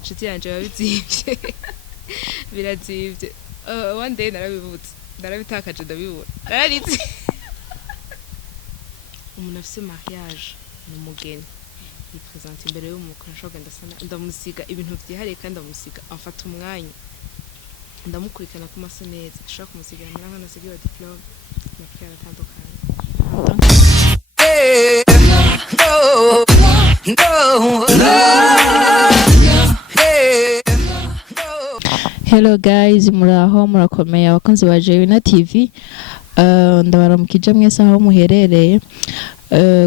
inshuti yanje babizivye birazivye one day narabibutse narabitakaje ndabibura nararitse umuntu afise mariage n'umugeni yipresente imbere y'umukwe nshoga ndamusiga ibintu vyihariye kandi ndamusiga amfata umwanya ndamukurikirana ku maso neza ashaka kumusigira mara nkana sigira diplome mafiya atandukanye Hello guys, muraho murakomeye abakunzi ba Jewina TV. Ndabaramukije mwese aho muherereye.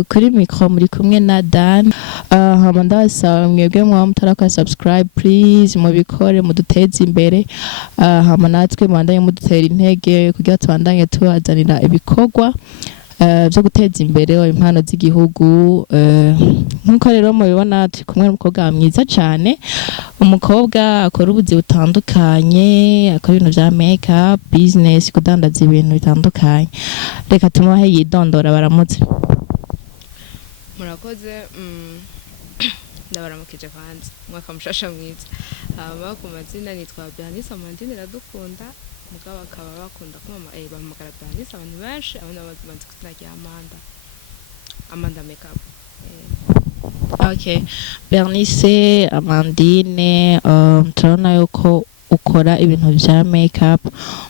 Kuri micro muri kumwe na Dan. Hama ndabasaba mwebwe mwa mutaraka subscribe please mubikore muduteze imbere. Hama natwe mwandanye mudutera intege kugira tubandanye tubazanira ibikorwa byo guteza imbere impano z'igihugu. Nkuko rero mubibona turi kumwe n'umukobwa mwiza cyane, umukobwa akora ubuzi butandukanye, akora ibintu bya makeup business, kudandaza ibintu bitandukanye. Reka tumuhe yidondora baramutse. Murakoze ndabaramukije kwanza mwaka mushasha mwiza. Ku mazina nitwa Bernice Amandine Iradukunda, mugabo akaba bakunda kuma bahamagara Bernice abantu benshi abandi bazi kutina rya Amanda makeup. Okay, Bernice Amandine, turabona yuko ukora ibintu bya makeup.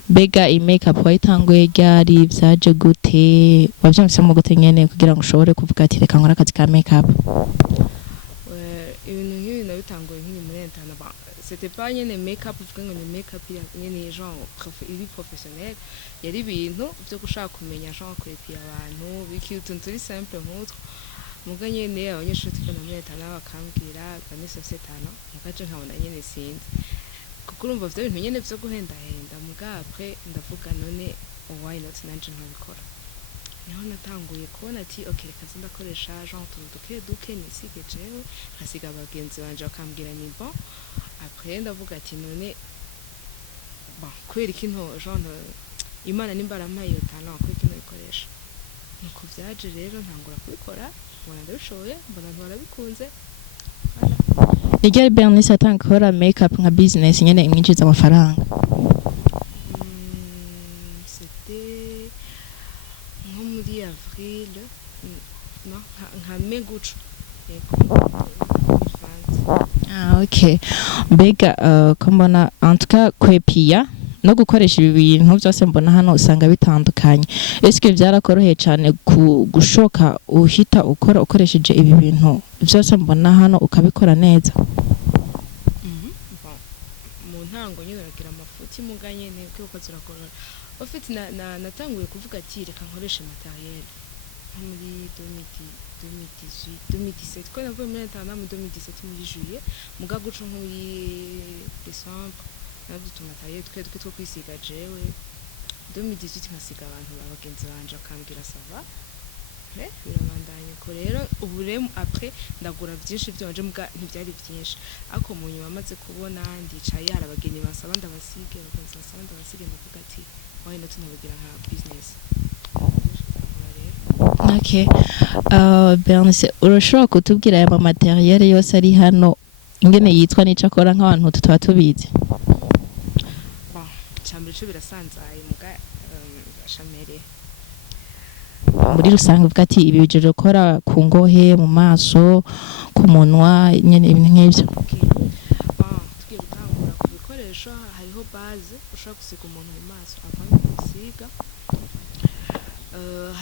Mbega iyi makeup wayitanguye ryari, byaje gute, wavyumvisemo gute nyene kugira ngo ushobore kuvuga ati reka nkora akazi ka makeup? Ibintu nk'ibi nabitanguye nkiri muri interne, c'était pas nyene makeup uvuga ngo ni makeup nyene genre iri professionnel, yari ibintu byo gushaka kumenya genre kurepira abantu biki utuntu turi simple nk'utwo. Muga nyene abanyeshuri tukana muri interne bakambwira bane societano mugaje nkabona nyene sinzi kuko urumva vyo bintu nyene vyo guhendahenda. Muga après ndavuga none why not nanje nkabikora. Niho natanguye kubona ati okay reka ndakoresha genre utuntu duke nisige jewe nkasiga abagenzi banje bakambwira ni bon. Après ndavuga ati none bon kwera ikintu genre Imana nimbarampaye iyo talent ko ikintu bikoresha nuko vyaje rero ntangura kubikora mbona ndabishoboye mbona ntwarabikunze. Nigeri Bernice atankora makeup nka business nyene imwinjiza amafaranga. C'était nko muri avril non nka megucu okay. Mbega kombona en tout cas kwepia no gukoresha ibi bintu byose mbona hano usanga bitandukanye. Eske byarakoroheye cyane gushoka uhita ukoresheje ibi bintu byose mbona hano ukabikora neza? Mu ntango nyine uragira amafuti muganye ne kuko zirakorora. Ofite natanguye kuvuga ati reka nkoreshe materiel muri 2017 ko navuye muri interne mu 2017 muri juillet muga guco muri décembre nabyo materiel two kwisiga jewe 2018 nkasiga abantu abagenzi banje akambwira sava birabandanye ko rero uburemu après ndagura byinshi byonje muga ntibyari byinshi ako mu nyuma amaze kubona ndicaye hari abageni basaba ndabasige ndavuga ati why not nabigira nka business. Okay. Bernice urashobora kutubwira aya materiel yose ari hano ingene yitwa n'ico akora nk'abantu tutaba tubizi? Bon cyambere cyo birasanzaye muga shamere muri rusange uvuga ati ibi bije gukora ku ngohe mu maso ku munwa nyene ibintu nk'ivyo. Tugiye gutangura ku bikoresho hariho base ushaka gusiga umuntu mu maso avant gusiga.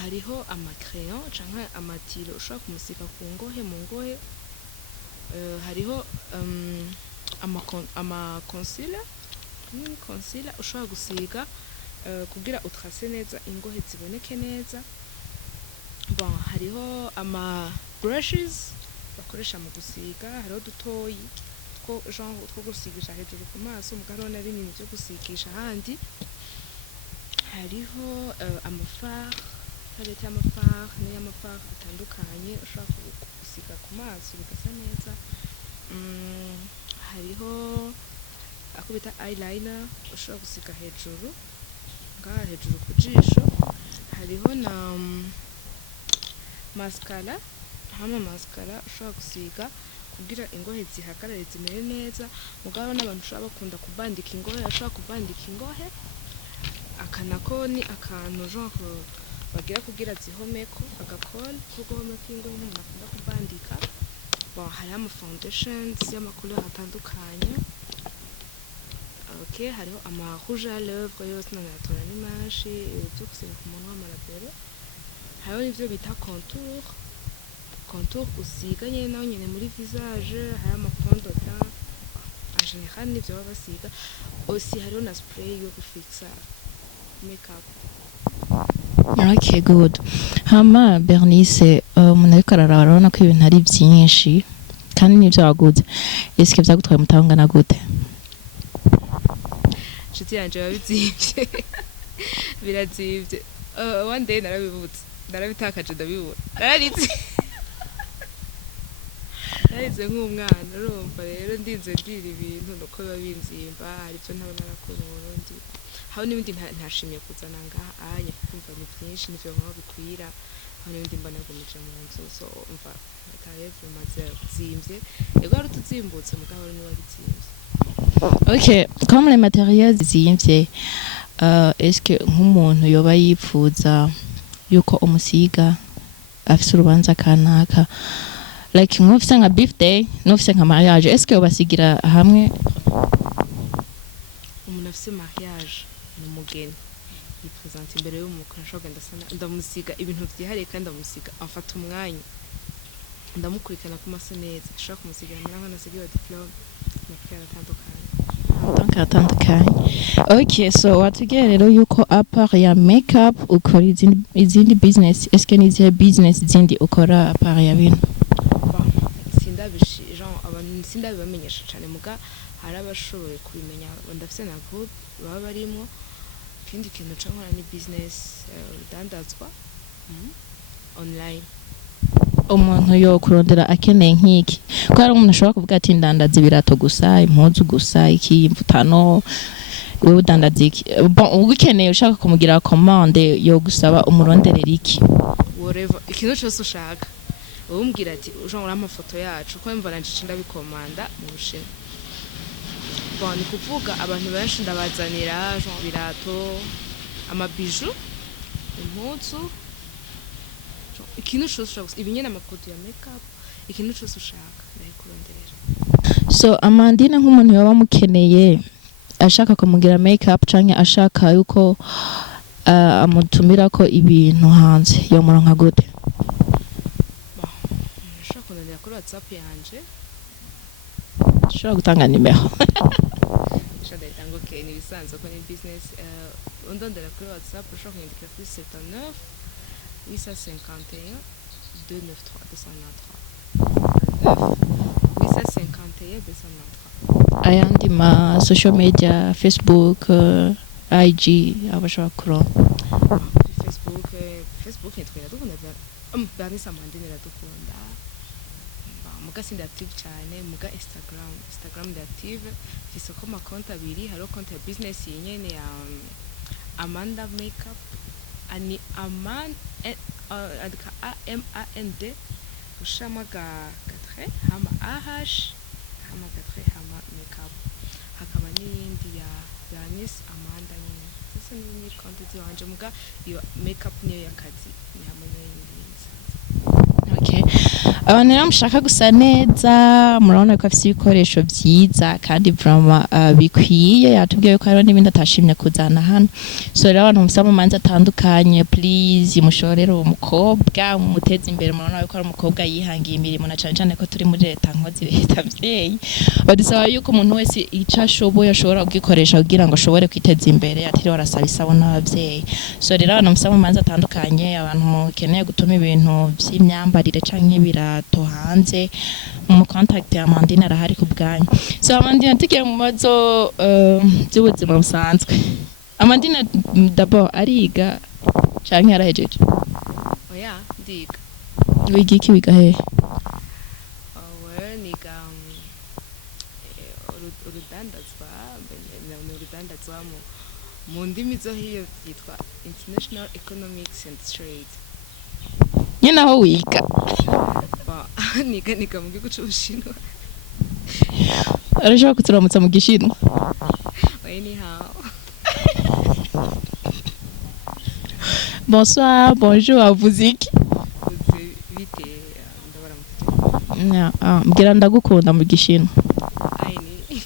Hariho ama crayon canke amatiro ushaka kumusiga ku ngohe mu ngohe. Hariho ama concealer ushaka gusiga kugira utrase neza ingohe ziboneke neza. Bon hariho ama brushes bakoresha mu gusiga, hariho dutoyi two genre two gusigisha hejuru ku maso mugaro na binini byo gusigisha handi. Hariho amafar palette y'amafar n'amafar atandukanye ushaka gusiga ku maso bigasa neza. Hariho akubita eyeliner ushaka gusiga hejuru hejuru ku jisho. Hariho na mascara ushaka gusiga ku kugira ingohe zihagarare zimere neza mugabo n'abantu ushobora bakunda kubandika ingohe ashobora kubandika ingohe akanako ni akantu genre bagira kugira zihomeko agakora ko guhomeka ingohe umuntu akunda kubandika bon hari ama foundations y'amakuru atandukanye okay hariho ama rouge à lèvres yose n'anatora n'imashi byo gusiga ku munwa w'amarabero hariho n'ivyo bita contour usiga nyene naho nyene muri visage hari ama fond de teint en général n'ivyo baba basiga aussi hariho na spray yo gufixa makeup. Okay, good. Hama Bernice, umuntu ariko ararabona ko ibintu ari byinshi kandi n'ibyo waguze. Ese byagutwaye mutangana gute? Nshuti yanje babizivye. Birazivye. One day narabibutse. Narabitakaje ndabibura. Narize nk'umwana urumva rero ndinze ndira ibintu nuko biba binzimba arivyo ntabona nakora mu Burundi. Haho n'ibindi ntashimye kuzana ngaha anya kumva ni byinshi n'ivyo nko bikwira haho n'ibindi mbona gumije mu nzu so umva ataye bimaze zimvye ego ari tuzimbutse mugabo ni wabizimvye. Okay, comme les matériels zimvye est-ce que nk'umuntu yoba yipfuza yuko umusiga afise urubanza kanaka like nk'ufise nka birthday n'ufise nka mariage est-ce que basigira hamwe umuntu afise mariage n'umugeni yipresente imbere y'umukwe ashobora ndasana ndamusiga ibintu vyihariye kandi ndamusiga afata umwanya ndamukurikirana ku masa neza ashobora kumusigira naho nasigiwe diplome n'akaya atandukanye donc atandukanye. Okay, so watubwiye rero yuko apart ya makeup ukora izindi business est-ce que nizihe business zindi ukora apart ya bintu sindabibamenyesha cyane muga hari abashoboye kubimenya ndafise na group baba barimo ikindi kintu cyangwa ni business udandazwa online umuntu yo kurondera akeneye nk'iki ko hari umuntu ashobora kuvuga ati ndandaza ibirato gusa impuzu gusa iki imvutano wewe udandaza iki bon ugikeneye ushaka kumugira commande yo gusaba umuronderera iki whatever ikintu cyose ushaka umbwira ati ujangura amafoto yacu ko mvana nje ndabikomanda mu Bushinwa bon ni kuvuga abantu benshi ndabazanira genre birato amabiju impuzu ikintu cyose ushaka ibinyene amafoto ya makeup ikintu cyose ushaka ndayikuronderera. So Amandine nk'umuntu yoba mukeneye ashaka kumugira makeup canke ashaka yuko amutumira ko ibintu hanze yo muronka gute? Kuri WhatsApp yanje ushobora gutanga nimero ndayitanga okay ni bisanzwe ko ni business undondera kuri WhatsApp ushobora kwandika kuri 79 851 293 ayandi ma social media Facebook IG abashobora kuronka Facebook nitwira dukunda Bernice Amandine radukunda muga sindi active cyane muga Instagram ndi active fise ko makonta abiri haro konta ya business yenyene ya Amanda Makeup ani adika AMAND ushama ga 4 hama AH hama 4 hama makeup hakaba n'indi ya Bernice Amanda nyine sasa ni konta ziwanje muga iyo makeup niyo yakazi ni hamwe n'indi. Okay. Abantu rero mushaka gusa neza murabona ko afite ibikoresho byiza kandi vraiment bikwiye yatubwiye ko hariho n'ibindi atashimye kuzana hano so rero abantu musaba mu manza atandukanye please mushorere umukobwa muteze imbere murabona ko ari umukobwa yihangiye imirimo na cyane ko turi muri leta nkozi leta byeyi badusaba yuko umuntu wese icyo ashoboye ashobora kugikoresha kugira ngo ashobore kwiteza imbere atiriwe arasaba isabo n'ababyeyi so rero abantu musaba mu manza atandukanye abantu mukeneye gutuma ibintu by'imyambarire canke ibirato hanze mu contact ya Amandine arahari ku bwanyu so Amandine tugiye mu mazo by'ubuzima busanzwe Amandine d'abord ariga canke yarahejeje oya ndiga wiga iki wiga he niga urudandazwa mu ndimi zo hiyo yitwa International Economics and Trade nyine aho wiga niga mu gihugu cy'Ubushinwa arashobora kuturamutsa mu gishinwa anyhow bonsoir bonjour avuze iki uzi bite ndabara mbwira ndagukunda mu gishinwa ayini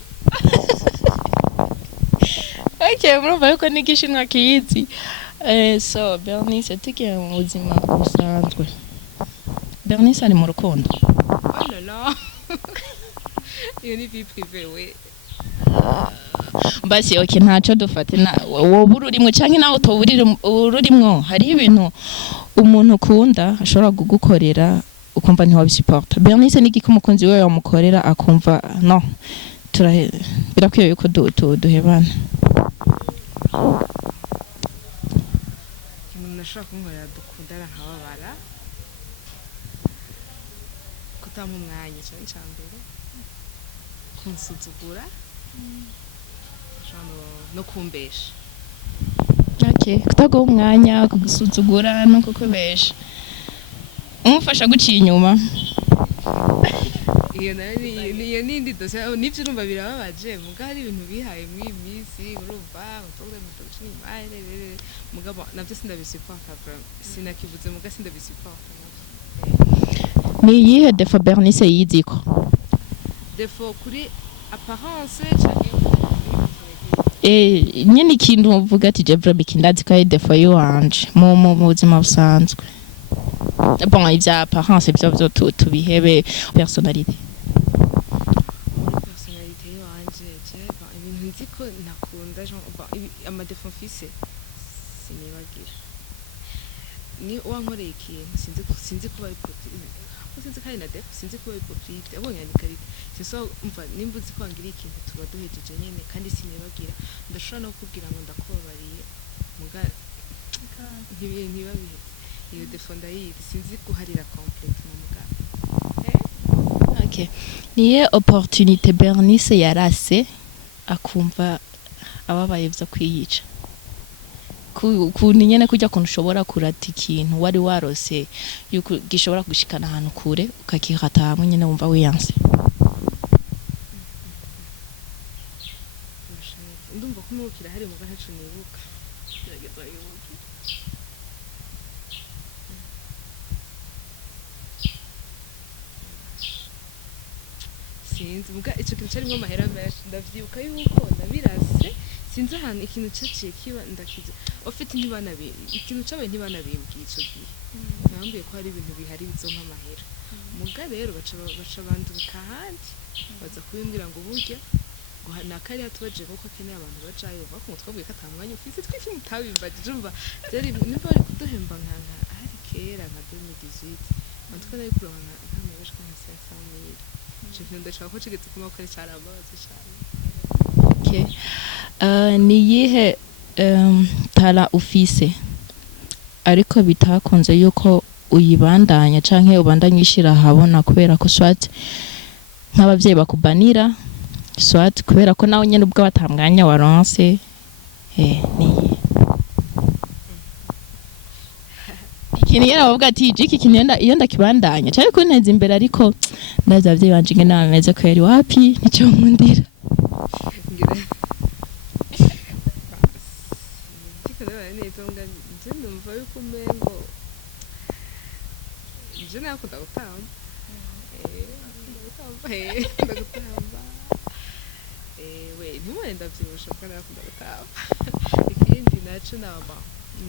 okay murumva yuko n'igishinwa kiyizi so Bernice tugiye mu buzima busanzwe Bernice ari mu rukundo oh là là iyo ni vie privée we basi okay ntaco dufate wowe ururimwe canke nawe ururimwo hariho ibintu umuntu ukunda ashobora kugukorera ukumva ntiwabisupport Bernice n'igiki umukunzi wewe wamukorera akumva no birakwiye yuko duhebana umuntu ashobora kunkorera dukundana nkababara kutampa umwanya ico ni icambere kunsuzugura no kumbesha okay kutaguha umwanya kugusuzugura no kukubesha umufasha guciye inyuma iyo nayo niyo nindi dosiye nivyo urumva birababaje muga hari ibintu bihaye muri iyi minsi urumva mutogura mutoguciye inyuma mugabo navyo sindabisupport sinakivuze muga sindabisupport ni iyihe defo Bernice yiziko defo kuri apparence canke nyene ikintu uvuga ati je vraiment ikindazi ko ari defo yiwanje mu buzima busanzwe bon ivya apparence ivyo tubihebe personnalité yiwanje je ibintu nzi ko nakunda amadefo mfise sinibagira ni wankoreye ikintu sinzi kuba sinzi kandi na defo sinzi kuba hypocrite abonye ni karite so umva nimba uzi ko wangiriye ikintu tuba duhejeje nyene kandi sinibagira ndashobora no kukubwira ngo ndakubabariye muga ntibabiheze iyo defo ndayizi sinzi guharira complètement muga okay niye opportunité Bernice yarase akumva ababaye vyo kwiyica kuntu nyene kujya kuntu ushobora kurata ikintu wari warose yuko gishobora gushikana ahantu kure ukakihata hamwe nyene wumva wiyanse ndumva ko nukira hari mu gahacu nibuka gerageza yubuke sinzi muga ico kintu carimwo amahera menshi ndavyibuka yuko nabirase sinzi ahantu ikintu caciye kiba ndakize ufite ikintu cabaye ntibanabimbwiye ico gihe nabambiye ko hari ibintu bihari bizompa amahera muga rero baca banduka ahandi baza kubimbwira ngo burya ngo nakariya tubaje kuko akeneye abantu bajayo bava ku twabwiye ko ata mwanya ufise twiki mutabimbagije umva byari niba bari kuduhemba nka ari kera nka 2018 antwa nari kuronka nkamubeshwa nka 500,000 je ndashaka ko kigeze kuma ko cyarababaze cyane okay ni yihe tara ufise ariko bitakunze yuko uyibandanya canke ubandanya ishira habona kubera ko swat nk'abavyeyi bakubanira swat kubera ko nawe nyene ubwo batamwanya waronse ni ikintu yera bavuga ati iki kintu iyo ndakibandanya cyane ko nteza imbere ariko ndaza abavyeyi banje ngene bameze ko yari wapi nico nkundira ndumva yuko umengo je nakunda gutamba ndagutamba we ntimwere ndavyibusha kuko nakunda gutamba ikindi naco naba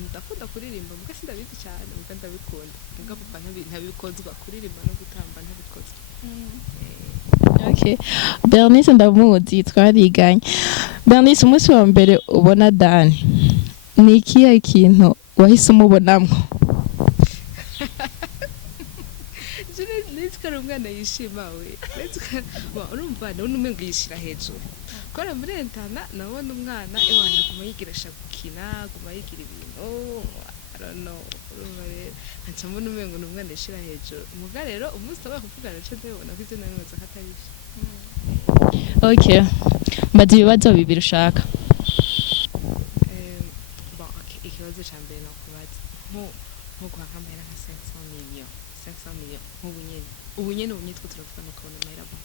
ndakunda kuririmba muga sindabizi cyane muga ndabikunda muga papa ntabikozwa kuririmba no gutamba ntabikozwa okay Bernice ndamuzi twariganye Bernice umunsi wa mbere ubona Dani ni ikihe kintu wahise umubonamwo nitwa umwana yishima we urumva n'umengo yishira hejuru kora muri entana nabona umwana ewana guma yigirisha gukina guma yigira ibintu I don't know urumva rero nca mbona umengo n'umwana yishira hejuru muga rero umunsi tabaye kuvugana cyo ndabona ko ivyo namweza katabisha okay mbazi ibibazo bibiri ushaka ikibazo ca mbere nokubaza nko guha nk'amahera nka 500 million nk'ubu nyene twe turavugana ukabona amahera bo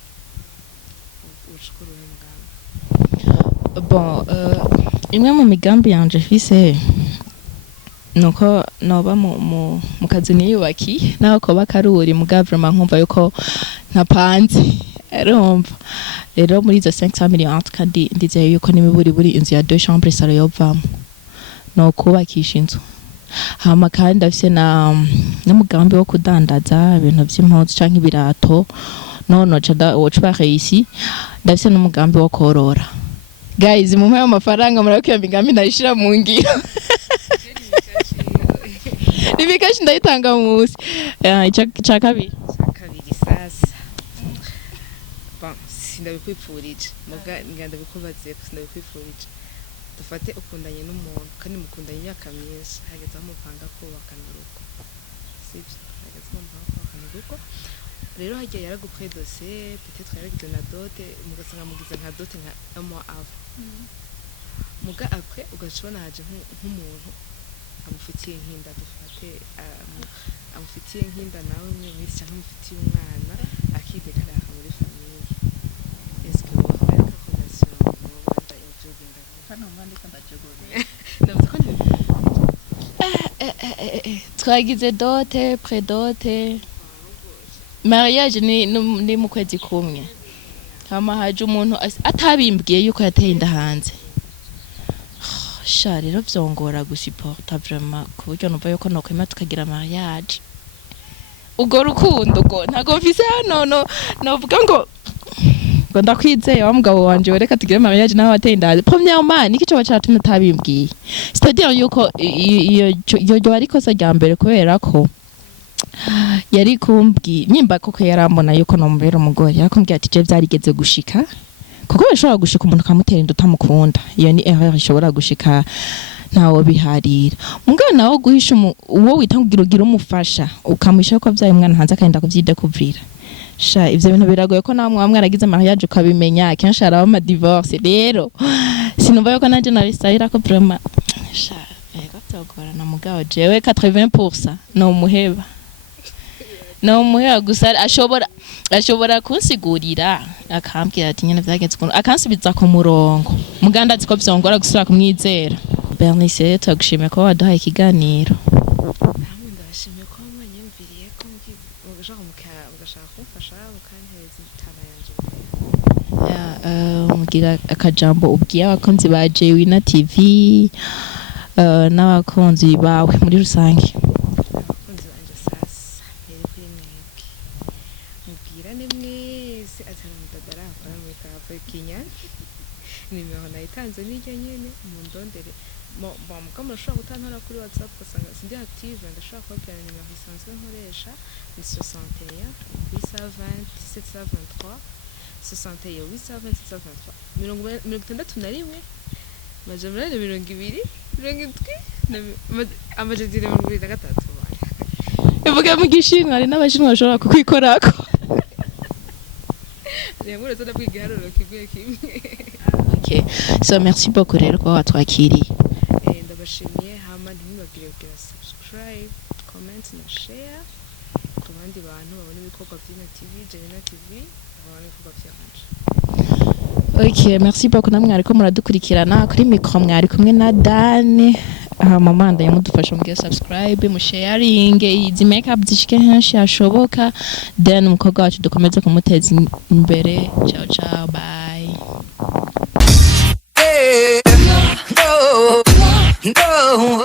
ucukura umugambi. Bon, imwe mu migambi yanje mfise nuko noba mu kazi niyubakiye naho koba karuri mu government nkumva yuko ntapanze urumva rero muri izo 500 millions kandi ndizeye yuko nimiburi buri inzu ya 2 chambres salo yovamo no kubakisha inzu hama kandi afise na n'umugambi wo kudandaza ibintu by'impuzu canke ibirato none woca ici ndafise n'umugambi wo korora guys mu mpaye amafaranga murakiye migambi nayishira mu ngiro Nibikashi ndayitanga musi cha kabiri sasa bon sindabikwipfurije muga nganda bikubaze sindabikwipfurije dufate ukundanye n'umuntu kandi mukundanye imyaka myinshi hageze amupanga kubaka n'urugo sivyo hageze amupanga kubaka n'urugo rero hagiye yaragupre dossier peut-être yaragize na dote mugasanga mugize nka dote nka un mois avant muga après ugacibona haje nk'umuntu amufitiye nkinda dufate amufitiye nkinda nawe mwe mwisi cyangwa amufitiye umwana akidekarara muri famille est-ce que vous avez une relation wanda yojogenda hano mwandi kanda jogora ndavuga ko twagize dote predote mariage ni mu kwezi kumwe hama haje umuntu atabimbwiye yuko yateye inda hanze sha rero vyongora gusupporta vraiment ku buryo numva yuko nokwema tukagira mariage ubwo rukundo go ntago mfise hano novuga ngo ndakwizeye wa mugabo wanje wereka tugire mariage nawe wateye inda premièrement niki cyo bacatumye tabimbwiye c'est-à-dire yuko iyo ariko sa rya mbere kubera ko yari kumbwi nyimba koko yarambona yuko nomubera umugore yakumbwiye ati je vyarigeze gushika kuko bishobora gushika umuntu kamutera inda utamukunda iyo ni erreur ishobora gushika ntawo biharira umwana nawo guhisha uwo witangugira umufasha ukamusha ko avyaye umwana hanze akagenda kuvyidekuvira sha ivyo bintu biragoye ko namwe mwaragize mariage ukabimenya kenshi araba ama divorce rero sinumva yuko nanje narisayira ko vraiment sha gatogora na mugabo jewe 80% no muheba gusa ashobora kunsigurira akambwira ati nyene vyageze kuno akansubiza ku murongo muganda ziko vyongora gusura kumwizera Bernice twagushimiye ko waduhaye ikiganiro namwe ndashimiye ko mwanyumviriye ko mugashaka kumfasha mukantereza itana yanje mugira akajambo ubwiye abakunzi ba Jewina TV n'abakunzi bawe muri rusange nimero nayitanze n'ijya nyene mu ndondere muga murashobora gutantora kuri WhatsApp ugasanga sindi active ndashobora kubabwira nimero isanzwe nkoresha ni 61 820 723 61 820 723 61 majana 220 amajana 23 ivuga mu gishinwa ari n'abashinwa bashobora kukwikorako Nemure tata bwigaruro kiguye kimwe Okay. So merci beaucoup rero ko watwakiriye. Ndabashimiye hama ntimwibagire kugira subscribe, comment na share ku bandi bantu babona ibikorwa by'Ina TV, Jewina TV, babona ibikorwa byanje. Okay, merci beaucoup namwe ariko muradukurikirana kuri micro mwari kumwe na Dan. Mama ndaya mudufasha mu subscribe, mu sharing, izi makeup zishike henshi hashoboka. Then umukobwa wacu dukomeze kumuteza imbere. Ciao ciao, bye. No.